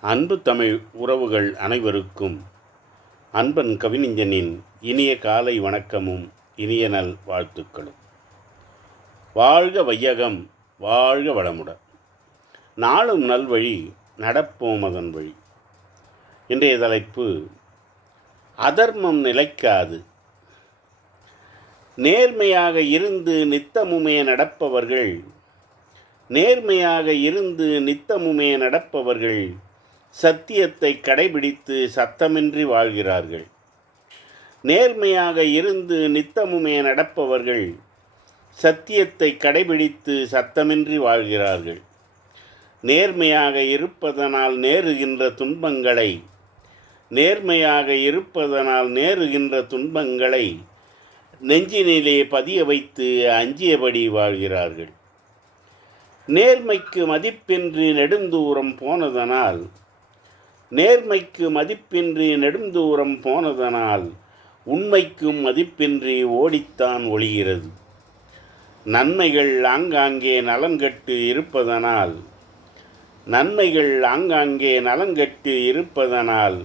அன்பு தமிழ் உறவுகள் அனைவருக்கும் அன்பன் கவிஞனின் இனிய காலை வணக்கமும் இனிய நல் வாழ்த்துக்களும். வாழ்க வையகம் வாழ்க வளமுடன். நாளும் நல்வழி நடப்போம் அதன் வழி. இன்றைய தலைப்பு அதர்மம் நிலைக்காது. நேர்மையாக இருந்து நித்தமுமே நடப்பவர்கள் நேர்மையாக இருந்து நித்தமுமே நடப்பவர்கள் சத்தியத்தை கடைபிடித்து சத்தமின்றி வாழ்கிறார்கள். நேர்மையாக இருந்து நித்தமுமே நடப்பவர்கள் சத்தியத்தை கடைபிடித்து சத்தமின்றி வாழ்கிறார்கள். நேர்மையாக இருப்பதனால் நேருகின்ற துன்பங்களை நேர்மையாக இருப்பதனால் நேருகின்ற துன்பங்களை நெஞ்சினிலே பதிய வைத்து அஞ்சியபடி வாழ்கிறார்கள். நேர்மைக்கு மதிப்பின்றி நெடுந்தூரம் போனதனால் நேர்மைக்கு மதிப்பின்றி நெடுந்தூரம் போனதனால் உண்மைக்கும் மதிப்பின்றி ஓடித்தான் ஒளிகிறது. நன்மைகள் ஆங்காங்கே நலங்கட்டு இருப்பதனால் நன்மைகள் ஆங்காங்கே நலங்கட்டு இருப்பதனால்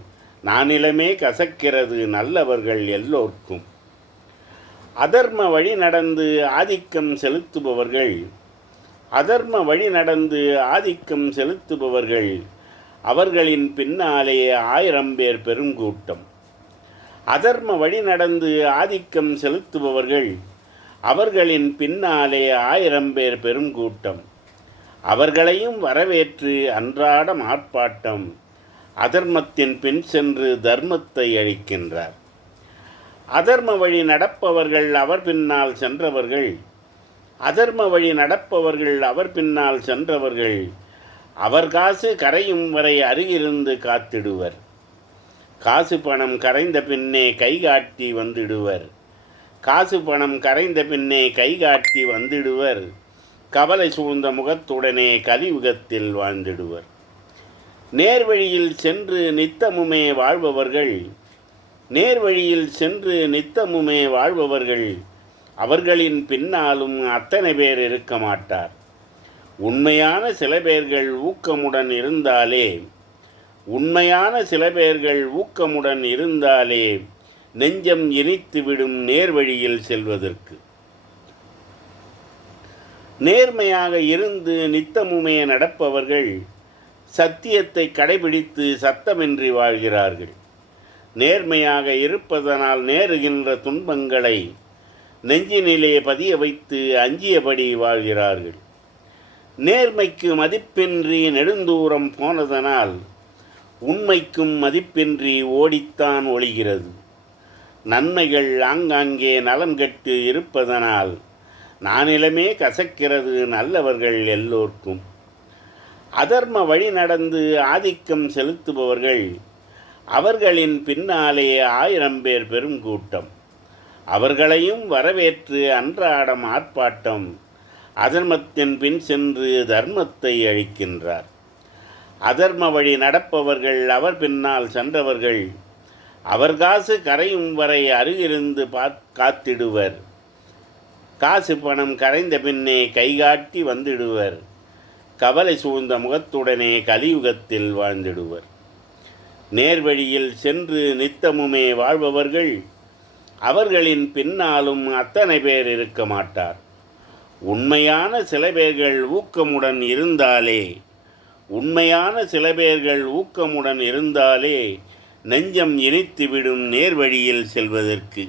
நானிலமே கசக்கிறது நல்லவர்கள் எல்லோர்க்கும். அதர்ம வழி நடந்து ஆதிக்கம் செலுத்துபவர்கள் அதர்ம வழி நடந்து ஆதிக்கம் செலுத்துபவர்கள் அவர்களின் பின்னாலே ஆயிரம் பேர் பெருங்கூட்டம். அதர்ம வழி நடந்து ஆதிக்கம் செலுத்துபவர்கள் அவர்களின் பின்னாலே ஆயிரம் பேர் பெருங்கூட்டம். அவர்களையும் வரவேற்று அன்றாடம் ஆர்ப்பாட்டம் அதர்மத்தின் பின் சென்று தர்மத்தை அழிக்கின்றார். அதர்ம வழி நடப்பவர்கள் அவர் பின்னால் சென்றவர்கள் அதர்ம வழி நடப்பவர்கள் அவர் பின்னால் சென்றவர்கள் அவர் காசு கரையும் வரை அருகிருந்து காத்திடுவர். காசு பணம் கரைந்த பின்னே கைகாட்டி வந்திடுவர். காசு பணம் கரைந்த பின்னே கைகாட்டி வந்திடுவர். கவலை சூழ்ந்த முகத்துடனே கலியுகத்தில் வாழ்ந்திடுவர். நேர்வழியில் சென்று நித்தமுமே வாழ்பவர்கள் நேர்வழியில் சென்று நித்தமுமே வாழ்பவர்கள் அவர்களின் பின்னாலும் அத்தனை பேர் இருக்க மாட்டார். உண்மையான சில பேர்கள் ஊக்கமுடன் இருந்தாலே உண்மையான சில பேர்கள் ஊக்கமுடன் இருந்தாலே நெஞ்சம் இனித்துவிடும் நேர்வழியில் செல்வதற்கு. நேர்மையாக இருந்து நித்தமுமே நடப்பவர்கள் சத்தியத்தை கடைபிடித்து சத்தமின்றி வாழ்கிறார்கள். நேர்மையாக இருப்பதனால் நேருகின்ற துன்பங்களை நெஞ்சினிலே பதிய வைத்து அஞ்சியபடி வாழ்கிறார்கள். நேர்மைக்கு மதிப்பின்றி நெடுந்தூரம் போனதனால் உண்மைக்கும் மதிப்பின்றி ஓடித்தான் ஒழிகிறது நன்மைகள் ஆங்காங்கே நலம் கெட்டு இருப்பதனால் நானிலமே கசக்கிறது நல்லவர்கள் எல்லோர்க்கும். அதர்ம வழி நடந்து ஆதிக்கம் செலுத்துபவர்கள் அவர்களின் பின்னாலே ஆயிரம் பேர் பெரும் கூட்டம் அவர்களையும் வரவேற்று அன்றாடம் ஆர்ப்பாட்டம் அதர்மத்தின் பின் சென்று தர்மத்தை அழிக்கின்றார். அதர்ம வழி நடப்பவர்கள் அவர் பின்னால் சென்றவர்கள் அவர் காசு கரையும் வரை அருகிருந்து பாத் காத்திடுவர். காசு பணம் கரைந்த பின்னே கைகாட்டி வந்திடுவர். கவலை சூழ்ந்த முகத்துடனே கலியுகத்தில் வாழ்ந்திடுவர். நேர்வழியில் சென்று நித்தமுமே வாழ்பவர்கள் அவர்களின் பின்னாலும் அத்தனை பேர் இருக்க மாட்டார். உண்மையான சில பேர்கள் ஊக்கமுடன் இருந்தாலே உண்மையான சில பேர்கள் ஊக்கமுடன் இருந்தாலே நெஞ்சம் இணைத்துவிடும் நேர்வழியில் செல்வதற்கு.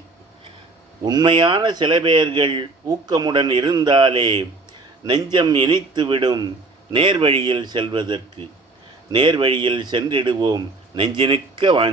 உண்மையான சில பேர்கள் ஊக்கமுடன் இருந்தாலே நெஞ்சம் இணைத்துவிடும் நேர்வழியில் செல்வதற்கு. நேர்வழியில் சென்றிடுவோம் நெஞ்சினுக்க வாழ்